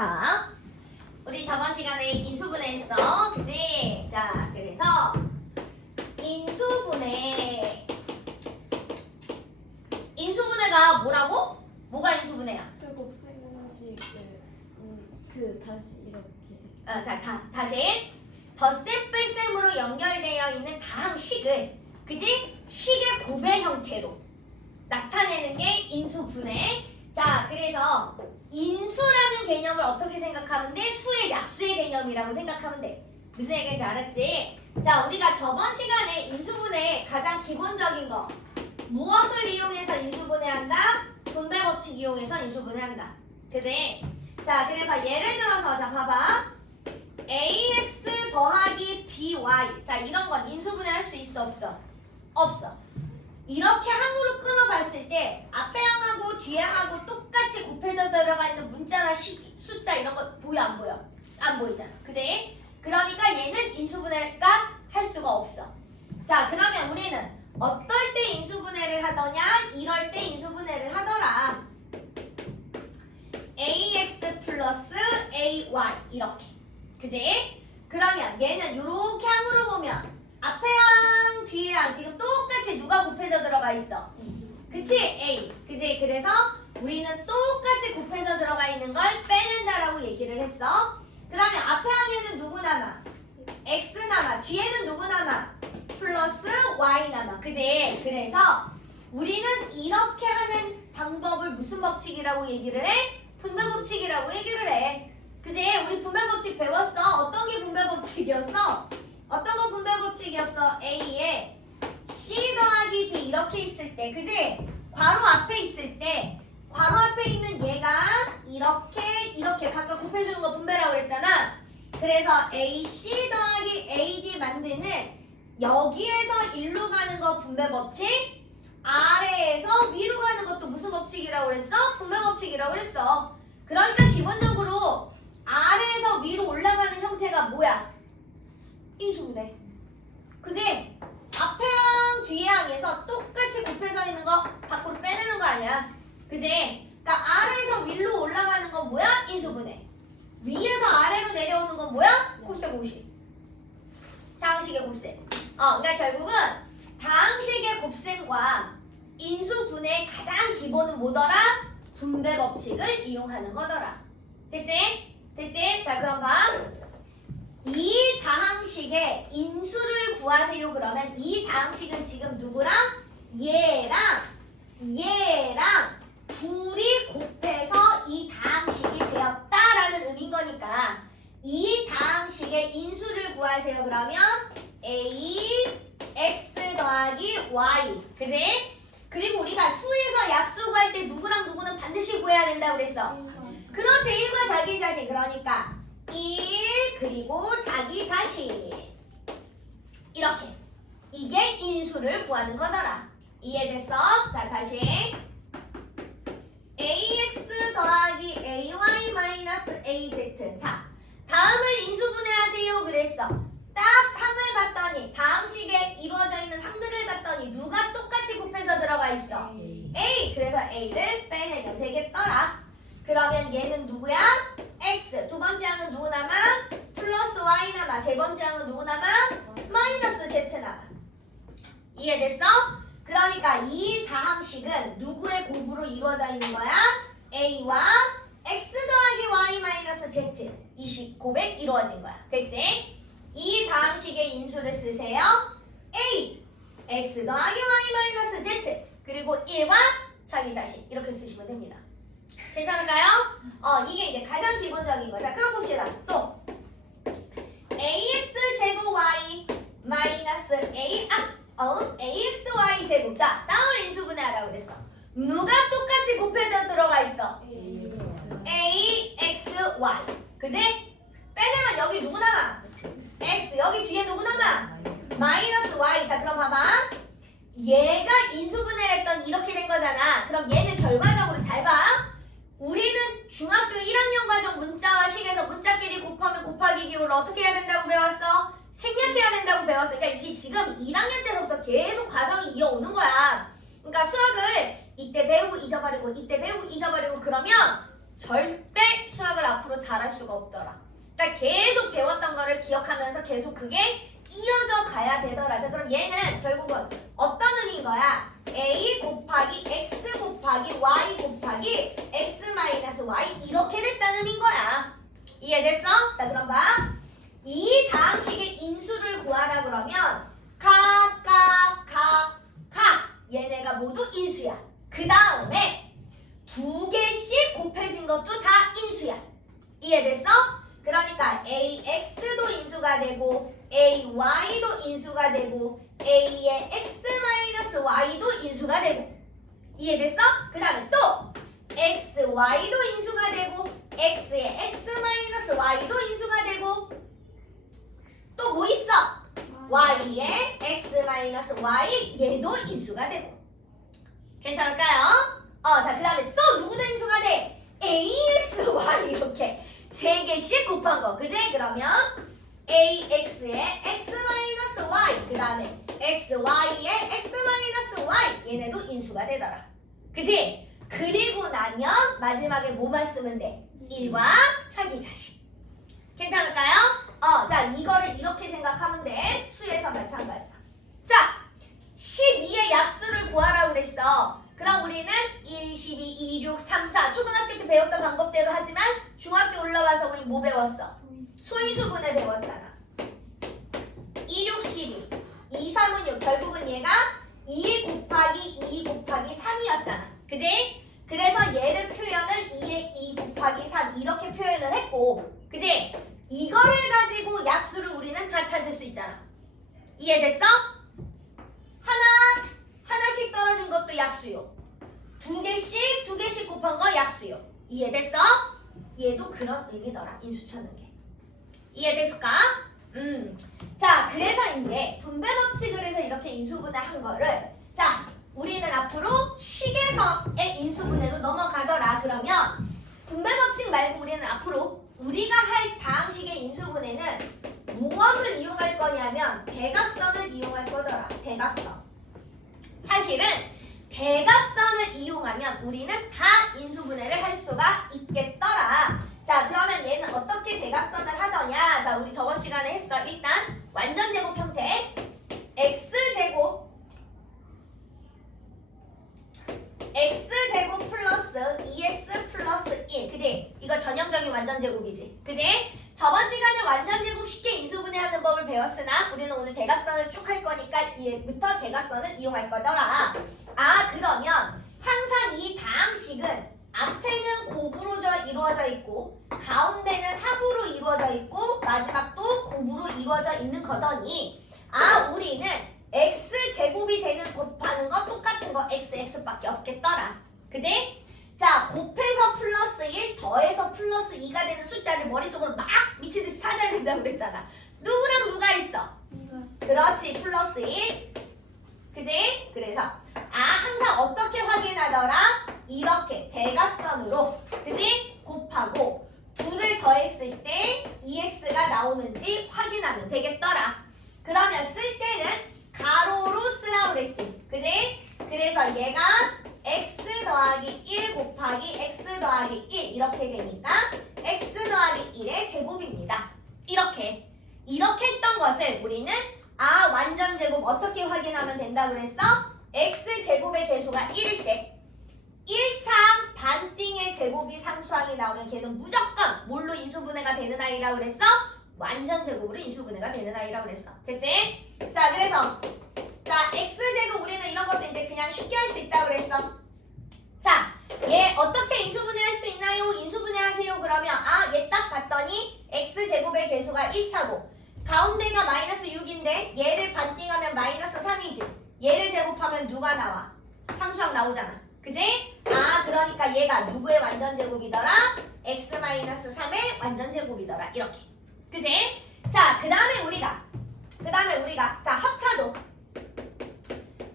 자, 우리 저번 시간에 인수분해 했어. 그지? 자, 그래서 인수분해가 뭐라고? 뭐가 인수분해야? 곱셈공식 다시 이렇게. 자, 다시 덧셈 뺄셈으로 연결되어 있는 다항식을, 그지? 식의 고배 형태로 나타내는 게 인수분해. 자, 그래서 인수라는 개념을 어떻게 생각하면 돼? 수의 약수의 개념이라고 생각하면 돼. 무슨 얘기인지 알았지? 자, 우리가 저번 시간에 인수분해 가장 기본적인 거 무엇을 이용해서 인수분해한다? 분배 법칙 이용해서 인수분해한다. 그지? 자, 그래서 예를 들어서 자 봐봐. ax 더하기 by. 자, 이런 건 인수분해 할 수 있어 없어? 없어. 이렇게 항으로 끊어봤을 때 앞에 항하고 뒤에 항하고 똑같이 곱해져 들어가 있는 문자나 숫자 이런 거 보여 안 보여? 안 보이잖아. 그지? 그러니까 얘는 인수분해가 할 수가 없어. 자, 그러면 우리는 어떨 때 인수분해를 하더냐? 이럴 때 인수분해를 하더라. ax 플러스 ay 이렇게. 그지? 그러면 얘는 이렇게 항으로 보면 앞에 항, 뒤에 항 지금 똑같이 누가 곱해져 들어가 있어? 그치? A. 그지? 그래서 우리는 똑같이 곱해져 들어가 있는 걸 빼낸다라고 얘기를 했어. 그러면 앞에 항에는 누구 남아? X 남아. 뒤에는 누구 남아? 플러스 Y 남아. 그지? 그래서 우리는 이렇게 하는 방법을 무슨 법칙이라고 얘기를 해? 분배 법칙이라고 얘기를 해. 그지? 우리 분배 법칙 배웠어. 어떤 게 분배 법칙이었어? 어떤 거 분배 법칙이었어? A에 C 더하기 D 이렇게 있을 때, 그지? 괄호 앞에 있을 때, 괄호 앞에 있는 얘가 이렇게 각각 곱해주는 거 분배라고 그랬잖아. 그래서 AC 더하기 AD 만드는 여기에서 일로 가는 거 분배 법칙, 아래에서 위로 가는 것도 무슨 법칙이라고 그랬어? 분배 법칙이라고 그랬어. 그러니까 기본적으로 아래에서 위로 올라가는 형태가 뭐야? 인수분해. 그지? 앞에 항, 뒤에 항에서 똑같이 곱해져 있는 거 밖으로 빼내는 거 아니야. 그지? 그러니까 아래에서 위로 올라가는 건 뭐야? 인수분해. 위에서 아래로 내려오는 건 뭐야? 곱셈 공식. 다항식의 곱셈. 그러니까 결국은 다항식의 곱셈과 인수분해의 가장 기본은 뭐더라? 분배 법칙을 이용하는 거더라. 됐지? 됐지? 자, 그럼 봐. 이 다항식의 인수를 구하세요. 그러면 이 다항식은 지금 누구랑? 얘랑 둘이 곱해서 이 다항식이 되었다라는 의미인 거니까 이 다항식의 인수를 구하세요. 그러면 a x 더하기 y. 그지? 그리고 우리가 수에서 약수 구할 때 누구랑 누구는 반드시 구해야 된다고 그랬어. 그렇지. 1과 자기 자신. 그러니까 1 그리고 자기 자신. 이렇게. 이게 인수를 구하는 거더라. 이해됐어? 자, 다시 ax 더하기 ay 마이너스 az. 자, 다음을 인수분해하세요 그랬어. 딱 항을 봤더니 다항식에 이루어져 있는 항들을 봤더니 누가 똑같이 곱해서 들어가 있어? A. 그래서 A를 빼내면 되겠더라. 그러면 얘는 누구야? X. 두 번째 항은 누구 남아? 플러스 Y 남아. 세 번째 항은 누구 남아? 마이너스 Z 남아. 이해됐어? 그러니까 이 다항식은 누구의 곱으로 이루어져 있는 거야? A와 X 더하기 Y 마이너스 Z. 이 식 곱에 이루어진 거야. 됐지? 이 다항식의 인수를 쓰세요. A, X 더하기 Y 마이너스 Z. 그리고 1과 자기 자신. 이렇게 쓰시면 됩니다. 괜찮을까요? 이게 이제 가장 기본적인 거. 자, 그럼 봅시다. 또 ax 제곱 y 마이너스 ax y 제곱. 자, 다음을 인수분해하라고 그랬어. 누가 똑같이 곱해져 들어가 있어? ax y. 그지? 빼내면 여기 누구 남아? x. 여기 뒤에 누구 남아? 마이너스 y. 자, 그럼 봐봐. 얘가 인수분해를 했더니 이렇게 된 거잖아. 그럼 얘는 결과적으로 잘 봐. 우리는 중학교 1학년 과정 문자와 식에서 문자끼리 곱하면 곱하기 기호를 어떻게 해야 된다고 배웠어? 생략해야 된다고 배웠어. 그러니까 이게 지금 1학년 때부터 계속 과정이 이어오는 거야. 그러니까 수학을 이때 배우고 잊어버리고 이때 배우고 잊어버리고 그러면 절대 수학을 앞으로 잘 잘할 수가 없더라. 그러니까 계속 배웠던 거를 기억하면서 계속 그게 이어져 가야 되더라. 자, 그럼 얘는 결국은 어떤 의미인 거야? a 곱하기 x 곱하기 y 곱하기 x 마이너스 y 이렇게 됐다는 의미인 거야. 이해됐어? 자, 그럼 봐. 이 다항식의 인수를 구하라 그러면 각 얘네가 모두 인수야. 그 다음에 두 개씩 곱해진 것도 다 인수야. 이해됐어? 그러니까 AX도 인수가 되고 AY도 인수가 되고 A의 X-Y도 인수가 되고 이해됐어? 그 다음에 또 XY도 인수가 되고 X의 X-Y도 인수가 되고 또 뭐 있어? Y의 X-Y 얘도 인수가 되고 괜찮을까요? 자, 그 다음에 또 누구도 인수가 돼? AXY 이렇게 세 개씩 곱한 거, 그지? 그러면 AX의 X-Y 그 다음에 XY의 X-Y 얘네도 인수가 되더라, 그지? 그리고 나면 마지막에 뭐만 쓰면 돼? 1과 차기자식. 괜찮을까요? 자, 이거를 이렇게 생각하면 돼. 수에서 마찬가지야. 자, 12의 약수를 구하라고 그랬어. 그럼 우리는 1, 12, 2, 6, 3, 4 초등학교 때 배웠던 방법대로 하지만 중학교 올라와서 우리 뭐 배웠어? 소인수분해 배웠잖아. 2, 6, 12 2, 3은 6 결국은 얘가 2 곱하기 3이었잖아, 그지? 그래서 얘를 표현을 2에 2 곱하기 3 이렇게 표현을 했고, 그지? 이거를 가지고 약수를 우리는 다 찾을 수 있잖아. 이해됐어? 하나씩 떨어진 것도 약수요. 두 개씩 곱한 거 약수요. 이해됐어? 얘도 그런 의미더라, 인수 찾는 게. 이해됐을까? 자, 그래서 이제 분배 법칙을 해서 이렇게 인수분해한 거를, 자, 우리는 앞으로 식에서의 인수분해로 넘어가더라. 그러면 분배 법칙 말고 우리는 앞으로 우리가 할 다항식의 인수분해는 무엇을 이용할 거냐면 대각선을 이용할 거더라. 대각선. 사실은 대각선을 이용하면 우리는 다 인수분해를 할 수가 있겠더라. 자, 그러면 얘는 어떻게 대각선을 하더냐? 자, 우리 저번 시간에 했어. 일단 완전제곱 형태 x제곱 플러스 2x 플러스 1, 그지? 이거 전형적인 완전제곱이지, 그지? 저번 시간에 완전제곱 쉽게 인수분해하는 법을 배웠으나 우리는 오늘 대각선을 쭉 할 거니까 얘부터 대각선을 이용할 거더라. 그러면 항상 이 다항식은 앞에는 곱으로 이루어져 있고 가운데는 합으로 이루어져 있고 마지막도 곱으로 이루어져 있는 거더니 우리는 x제곱이 되는 곱하는 거 똑같은 거 xx밖에 없겠더라, 그지? 자, 곱해서 플러스 1 더해서 플러스 2가 되는 숫자를 머릿속으로 막 미친듯이 찾아야 된다고 그랬잖아. 누구랑 누가 있어? 그렇지, 플러스 1, 그지? 그래서 항상 어떻게 확인하더라? 이렇게 대각선으로, 그지? 곱하고 둘을 더했을 때 2x가 나오는지 확인하면 되겠더라. 그러면 쓸 때는 가로로 쓰라고 그랬지, 그지? 그래서 얘가 x 더하기 1 곱하기 x 더하기 1 이렇게 되니까 x 더하기 1의 제곱입니다. 이렇게 했던 것을 우리는 완전제곱 어떻게 확인하면 된다고 그랬어? x제곱의 개수가 1일 때 1차 반띵의 제곱이 상수항이 나오면 걔는 무조건 뭘로 인수분해가 되는 아이라고 그랬어? 완전제곱으로 인수분해가 되는 아이라고 그랬어. 됐지? 자, 그래서 x제곱 우리는 이런 것도 이제 그냥 쉽게 할 수 있다고 그랬어. 자, 얘 어떻게 인수분해할 수 있나요? 인수분해하세요. 그러면 얘 딱 봤더니 x제곱의 개수가 1차고 가운데가 마이너스 6인데 얘를 반띵하면 마이너스 3이지. 얘를 제곱하면 누가 나와? 상수항 나오잖아, 그지? 그러니까 얘가 누구의 완전제곱이더라? x-3의 완전제곱이더라. 이렇게, 그지? 자, 그 다음에 우리가 자, 합차도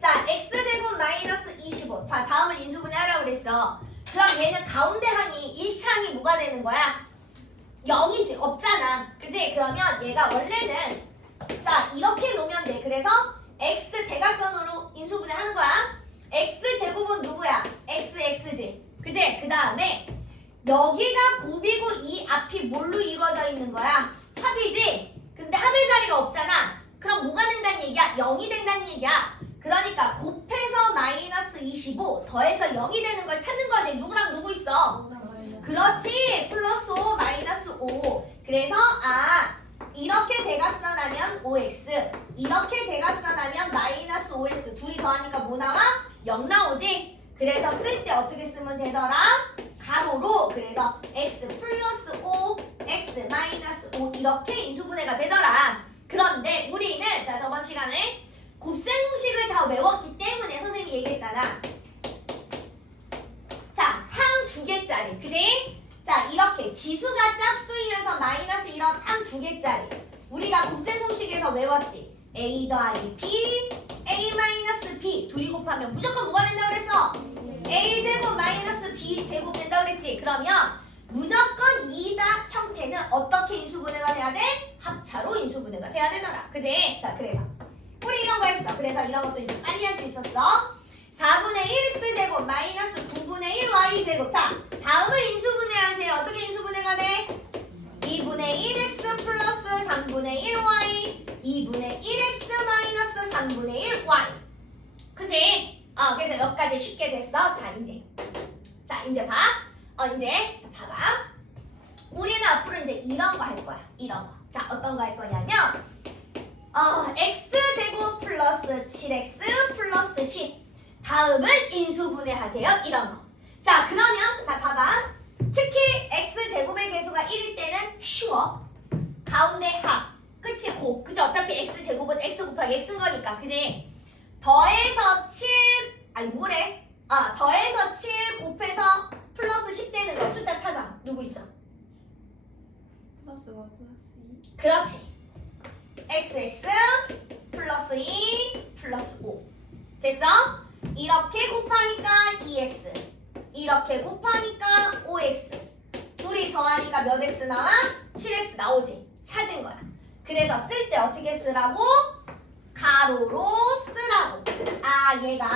자, x제곱 마이너스 25. 자, 다음을 인수분해 하라고 그랬어. 그럼 얘는 가운데 항이 1차 항이 뭐가 되는 거야? 0이지, 없잖아, 그지? 그러면 얘가 원래는 자, 이렇게 놓으면 돼. 그래서 x 대각선으로 인수분해 하는 거야. x제곱은 누구야? xx지, 그지? 그 다음에 여기가 곱이고 이 앞이 뭘로 이루어져 있는 거야? 합이지? 근데 합의 자리가 없잖아. 그럼 뭐가 된다는 얘기야? 0이 된다는 얘기야. 그러니까 곱해서 마이너스 25 더해서 0이 되는 걸 찾는 거지. 누구랑 누구 있어? 그렇지. 플러스 5 마이너스 5. 그래서 이렇게 대각선 하면 5x 이렇게 대각선 하면 마이너스 5x 둘이 더하니까 뭐 나와? 0 나오지? 그래서 쓸 때 어떻게 쓰면 되더라? 가로로. 그래서 x 플러스 5 x 마이너스 5 이렇게 인수분해가 되더라. 그런데 우리는 자 저번 시간에 곱셈 공식을 다 외웠기 때문에 선생님이 얘기했잖아. 자, 항 2개짜리 그지? 자, 이렇게 지수가 짝수이면서 마이너스 이런 항 2개짜리 우리가 곱셈 공식에서 외웠지. a 더하기 b, a 마이너스 b 둘이 곱하면 무조건 뭐가 된다고 그랬어? a 제곱 마이너스 b 제곱 된다고 그랬지. 그러면 무조건 이다 형태는 어떻게 인수분해가 돼야 돼? 합차로 인수분해가 돼야 되더라. 그지? 자, 그래서 우리 이런 거 했어. 그래서 이런 것도 이제 빨리 할 수 있었어. 4분의 1x 제곱 마이너스 9분의 1 y 제곱. 자, 다음을 인수분해하세요. 어떻게 인수분해가 돼? 2분의 1x 플러스 3분의 1y 2분의 1x 마이너스 3분의 1y. 그지? 그래서 여기까지 쉽게 됐어. 자, 이제 봐. 이제 자, 봐봐. 우리는 앞으로 이제 이런 거 할 거야. 이런 거. 자, 어떤 거 할 거냐면 x제곱 플러스 7x 플러스 10 다음을 인수분해하세요. 이런 거. 자, 그러면 자 봐봐. 특히 x제곱의 개수가 1일 때는 쉬워. 가운데 합 끝이 곱. 그죠? 어차피 x제곱은 x 곱하기 x인 거니까. 그지? 더해서 7 아니 뭐래? 더해서 7 곱해서 플러스 10 되는 거 숫자 찾아. 누구 있어? 플러스 1 플러스 2. 그렇지. xx 플러스 2 플러스 5 됐어? 이렇게 곱하니까 2x 이렇게 곱하니까 5x 둘이 더하니까 몇 x 나와? 7x 나오지. 찾은 거야. 그래서 쓸 때 어떻게 쓰라고? 가로로 쓰라고. 얘가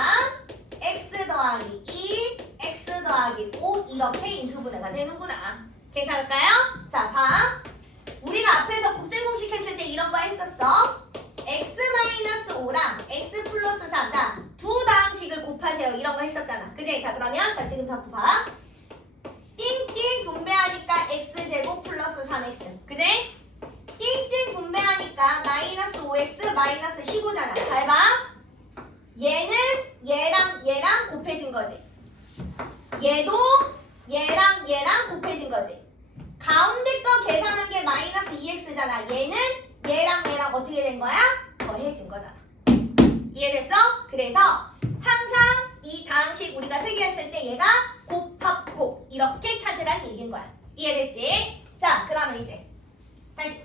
x 더하기 2 x 더하기 5 이렇게 인수분해가 되는구나. 괜찮을까요? 자, 봐. 우리가 앞에서 곱셈 공식 했을 때 이런 거 했었어. x-5랑 x 플러스 3. 자, 두 다항식을 곱하세요. 이런 거 했었잖아. 그지? 자, 그러면 자 지금부터 봐. 띵띵 분배하니까 x제곱 플러스 3x. 그지? 띵띵 분배하니까 마이너스 5x 마이너스 15잖아. 잘 봐. 얘는 얘랑 곱해진 거지. 얘도 얘랑 곱해진 거지. 가운데 거 계산한 게 마이너스 2x잖아. 얘는 얘랑 어떻게 된 거야? 더해진 거잖아. 이해됐어? 그래서 항상 이 다항식 우리가 세개했을 때 얘가 곱합곱 이렇게 찾으란 얘기인 거야. 이해됐지? 자, 그러면 이제 다시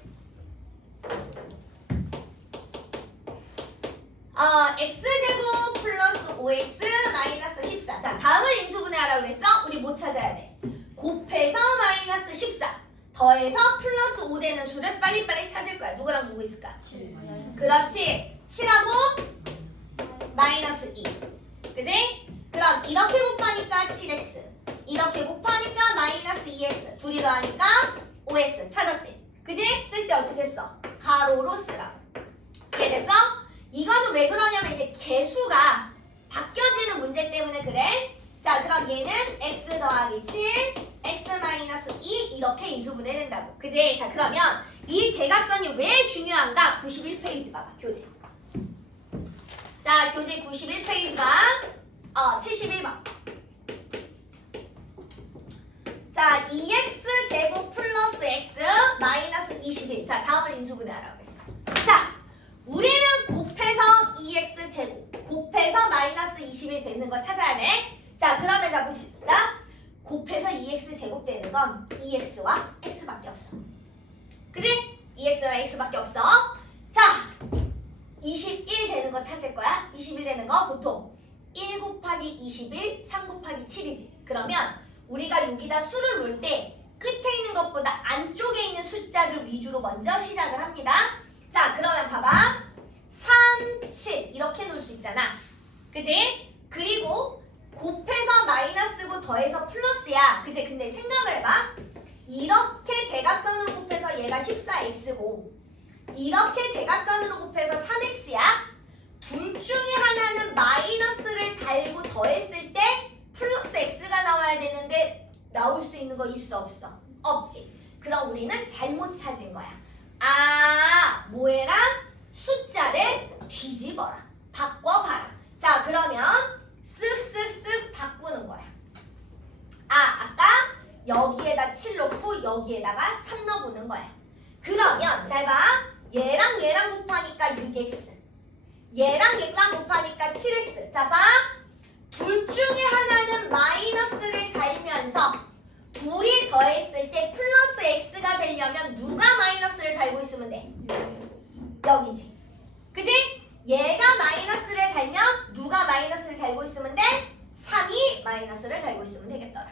x제곱 플러스 5x 마이너스 14. 자, 다음을 인수분해하라고 그랬어? 우리 뭐 찾아야 돼? 곱해서 마이너스 14 더해서 플러스 5 되는 수를 빨리빨리 찾을 거야. 누구랑 누구 있을까? 7. 그렇지. 7하고 마이너스 2 그지? 그럼 이렇게 곱하니까 7x 이렇게 곱하니까 마이너스 2x 둘이 더하니까 5x 찾았지? 그지? 쓸 때 어떻게 써? 가로로 쓰라고. 이해됐어? 이거는 왜 그러냐면 이제 개수가 바뀌어지는 문제 때문에 그래. 자, 그럼 얘는 x 더하기 7 x 마이너스 2 이렇게 인수분해 된다고. 그지? 자, 그러면 이 대각선이 왜 중요한가? 91페이지 봐봐. 교재. 자, 교재 91페이지 봐. 71번. 자, 2x 제곱 플러스 x 마이너스 21. 자, 다음을 인수분해하라고 했어. 자, 우리는 곱해서 2x 제곱 곱해서 마이너스 21 되는 거 찾아야 돼. 자, 그러면 자 봅시다. 곱해서 2x 제곱 되는 건 2x와 x밖에 없어. 그지? 2x와 x밖에 없어. 자, 21 되는 거 찾을 거야. 21 되는 거 보통 1 곱하기 21, 3 곱하기 7이지. 그러면 우리가 여기다 수를 놓을 때 끝에 있는 것보다 안쪽에 있는 숫자를 위주로 먼저 시작을 합니다. 자, 그러면 봐봐. 3, 7 이렇게 놓을 수 있잖아. 그지? 그리고 곱해서 마이너스고 더해서 플러스야. 그치? 근데 생각을 해봐. 이렇게 대각선으로 곱해서 얘가 14x고 이렇게 대각선으로 곱해서 3x야. 둘 중에 하나는 마이너스를 달고 더했을 때 플러스 x가 나와야 되는데 나올 수 있는 거 있어 없어? 없지. 그럼 우리는 잘못 찾은 거야. 아, 뭐해라? 숫자를 뒤집어라. 바꿔봐라. 자, 그러면 쓱쓱쓱 바꾸는 거야. 아, 아까 여기에다 7 넣고 여기에다가 3 넣어보는 거야. 그러면 잘 봐. 얘랑 얘랑 곱하니까 6x. 얘랑 얘랑 곱하니까 7x. 자, 봐. 둘 중에 하나는 마이너스를 달면서 둘이 더했을 때 플러스 x가 되려면 누가 마이너스를 달고 있으면 돼? 여기지. 그지? 얘가 마이너스를 달면 누가 마이너스를 달고 있으면 돼? 3이 마이너스를 달고 있으면 되겠더라.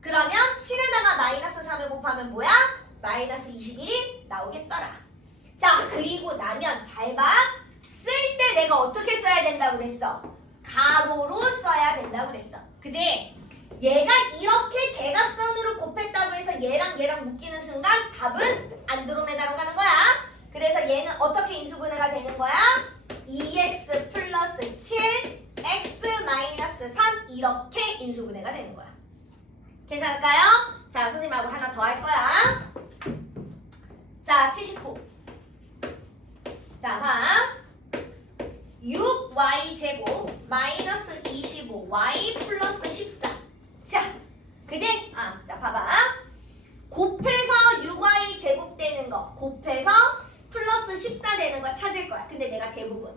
그러면 7에다가 마이너스 3을 곱하면 뭐야? 마이너스 21이 나오겠더라. 자, 그리고 나면 잘 봐. 쓸 때 내가 어떻게 써야 된다고 그랬어? 가로로 써야 된다고 그랬어. 그지? 얘가 이렇게 대각선으로 곱했다고 해서 얘랑 얘랑 묶이는 순간 답은 안드로메다로 가는 거야. 그래서 얘는 어떻게 인수분해가 되는 거야? 2x 플러스 7, x 마이너스 3 이렇게 인수분해가 되는 거야. 괜찮을까요? 자, 선생님하고 하나 더 할 거야. 자, 79. 자, 봐. 6y 제곱 마이너스 25y 플러스 14. 자, 그지? 아, 자, 봐봐. 곱해서 6y 제곱 되는 거, 곱해서 플러스 14 되는 거 찾을 거야. 근데 내가 대부분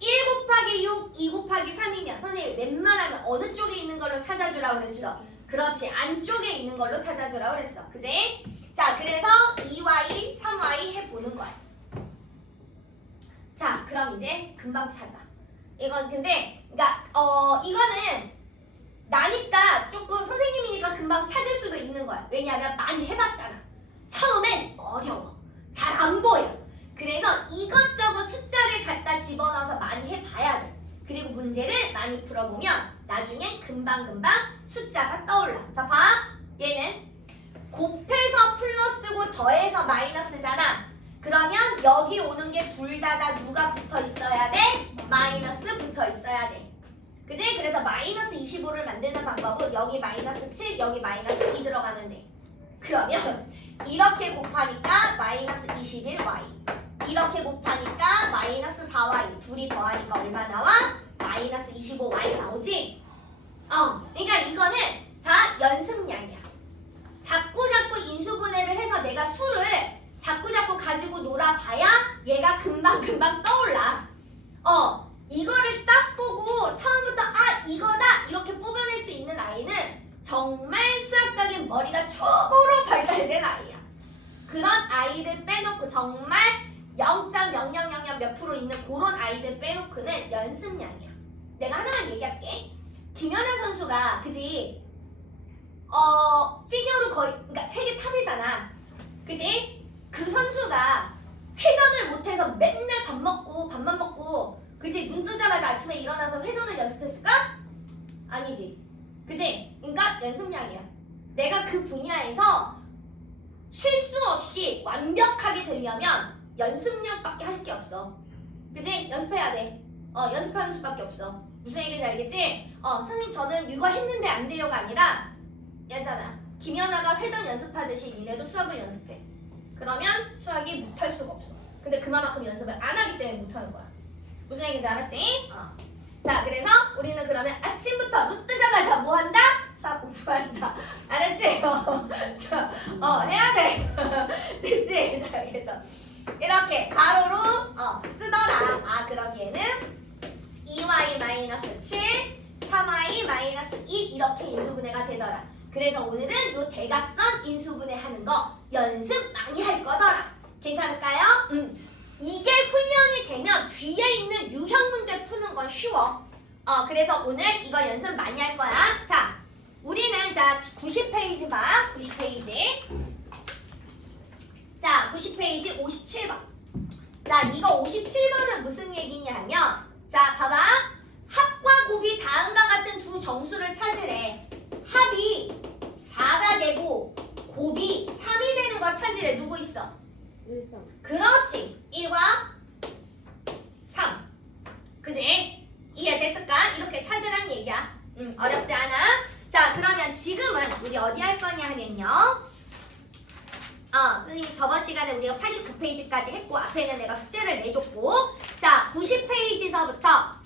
1 곱하기 6, 2 곱하기 3이면 선생님이 웬만하면 어느 쪽에 있는 걸로 찾아주라고 그랬어? 그렇지, 안쪽에 있는 걸로 찾아주라고 그랬어. 그지? 자, 그래서 2y, 3y 해보는 거야. 자, 그럼 이제 금방 찾아. 이건 근데, 그러니까 이거는 나니까 조금 선생님이니까 금방 찾을 수도 있는 거야. 왜냐하면 많이 해봤잖아. 처음엔 어려워. 잘 안 보여. 그래서 이것저것 숫자를 갖다 집어넣어서 많이 해봐야 돼. 그리고 문제를 많이 풀어보면 나중에 금방금방 숫자가 떠올라. 자, 봐. 얘는 곱해서 플러스고 더해서 마이너스잖아. 그러면 여기 오는 게 둘 다 누가 붙어 있어야 돼? 마이너스 붙어 있어야 돼. 그지? 그래서 마이너스 25를 만드는 방법은 여기 마이너스 7, 여기 마이너스 2 들어가면 돼. 그러면 이렇게 곱하니까 마이너스 21y. 이렇게 곱하니까 마이너스 4y. 둘이 더하니까 얼마 나와? 마이너스 25y 나오지? 그러니까 이거는 자, 연습량이야. 자꾸 인수분해를 해서 내가 수를 자꾸 가지고 놀아봐야 얘가 금방 떠올라. 이거를 딱 보고 처음부터 아, 이거다 이렇게 뽑아낼 수 있는 아이는 정말 수학적인 머리가 최고로 발달된 아이야. 그런 아이들 빼놓고 정말 0.0000 몇 프로 있는 그런 아이들 빼놓고는 연습량이야. 내가 하나만 얘기할게. 김연아 선수가 그지? 피겨로 거의 그러니까 세계 탑이잖아. 그지? 그 선수가 회전을 못해서 맨날 밥만 먹고 그지? 눈 뜨자마자 아침에 일어나서 회전을 연습했을까? 아니지. 그지? 그러니까 연습량이야. 내가 그 분야에서 실수 없이 완벽하게 되려면 연습량밖에 할 게 없어. 그지? 연습해야 돼. 연습하는 수밖에 없어. 무슨 얘기인지 알겠지? 선생님 저는 이거 했는데 안 돼요가 아니라 얘잖아. 김연아가 회전 연습하듯이 니네도 수학을 연습해. 그러면 수학이 못할 수가 없어. 근데 그만큼 연습을 안 하기 때문에 못하는 거야. 무슨 얘기인지 알았지? 자, 그래서 우리는 그러면 아침부터 눈 뜨자마자 뭐 한다? 수학 공부한다. 알았지? 자, 해야 돼. 됐지? 자, 그래서 이렇게 가로로 쓰더라. 그럼 얘는 2y-7, 3y-2 이렇게 인수분해가 되더라. 그래서 오늘은 요 대각선 인수분해 하는 거 연습 많이 할 거더라. 괜찮을까요? 이게 훈련이 되면 뒤에 있는 유형 문제 푸는 건 쉬워. 그래서 오늘 이거 연습 많이 할 거야. 자, 우리는 자 90페이지 봐. 90페이지. 자, 90페이지 57번. 자, 이거 57번은 무슨 얘기냐면 자, 봐봐. 합과 곱이 다음과 같은 두 정수를 찾으래. 합이 4가 되고 곱이 3이 되는 거 찾으래. 누구 있어? 1, 3. 그렇지. 1과 3. 그지? 이해됐을까? 이렇게 찾으란 얘기야. 어렵지 않아? 자, 그러면 지금은 우리 어디 할 거냐 하면요. 선생님 저번 시간에 우리가 89페이지까지 했고 앞에는 내가 숙제를 내줬고 자, 90페이지서부터